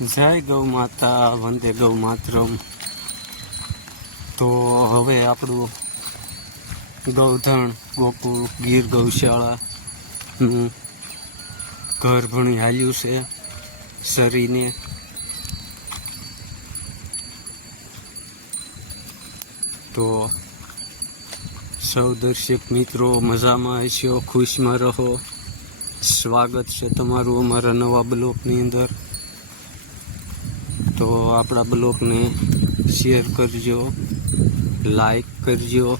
જય ગૌ માતા, વંદે ગૌ માતરમ. તો હવે આપણું ગૌધણ, ગોકુળ, ગીર ગૌશાળાનું ઘર ભણી હાલ્યું છે શરીને તો સૌ દર્શક મિત્રો, મજામાં હશો? ખુશમાં રહો? સ્વાગત છે તમારું અમારા નવા બ્લોકની અંદર. તો આપણા બ્લોગને શેર કરજો, લાઈક કરજો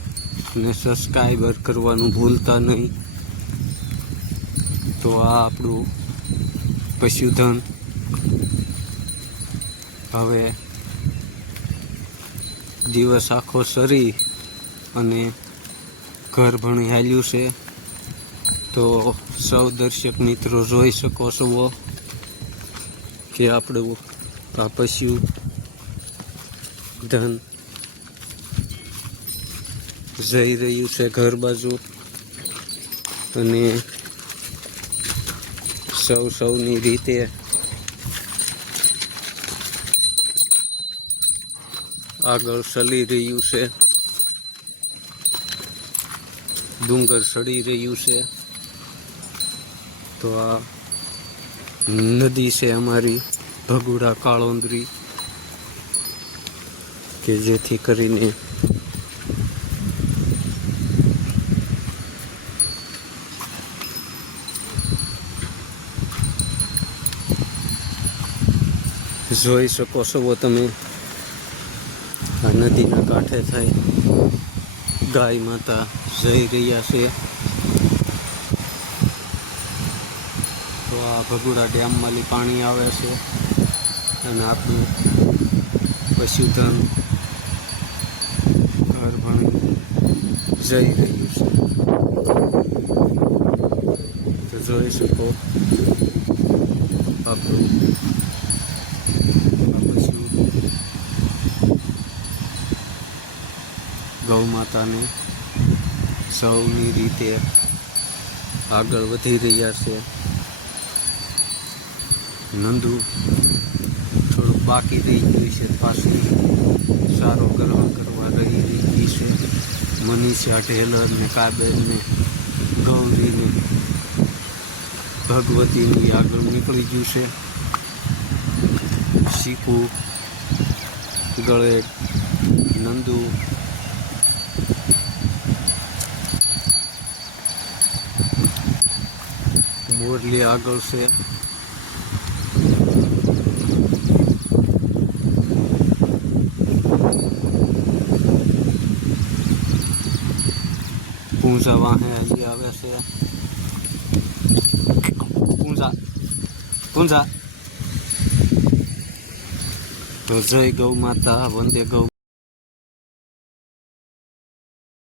અને સબસ્ક્રાઈબર કરવાનું ભૂલતા નહીં. તો આ આપણું પશુધન. હવે દિવસ આખો સરી અને ઘર ભણી હાલ્યું છે. તો સૌ દર્શક મિત્રો જોઈ શકો છો કે આપણું આ ધન જઈ રહ્યું છે ઘર બાજુ અને સૌ સૌની રીતે આગળ ચલી રહ્યું છે ડુંગર સડી રહ્યું છે તો આ નદી છે અમારી ભગુડા, કાળોંદરી કે જેથી કરીને જોઈ શકો છો તમે. આ નદીના કાંઠે થઈ ગાય માતા જઈ રહ્યા છે. તો આ ભગુડા ડેમમાંથી પાણી આવે છે. અને આપણું પશુધન, ઘર ભણી જઈ રહ્યું છે. તો જોઈ શકો આપણું પશુ ગૌ માતાને સૌની રીતે આગળ વધી રહ્યા છે. નંદુ થોડુંક બાકી રહી ગયું છે. પાછી સારો કરવા કરવા રહી ગઈ છે. મનીષા ઢેલરને ને ગૌરીને ભગવતીની આગળ નીકળી ગયું છે. શીકુ ગળે નંદુ મોરલી આગળ છે. પૂંજા વાહે હજી આવે છે પૂંજા પૂંજા તો જય ગૌ માતા વંદે ગૌ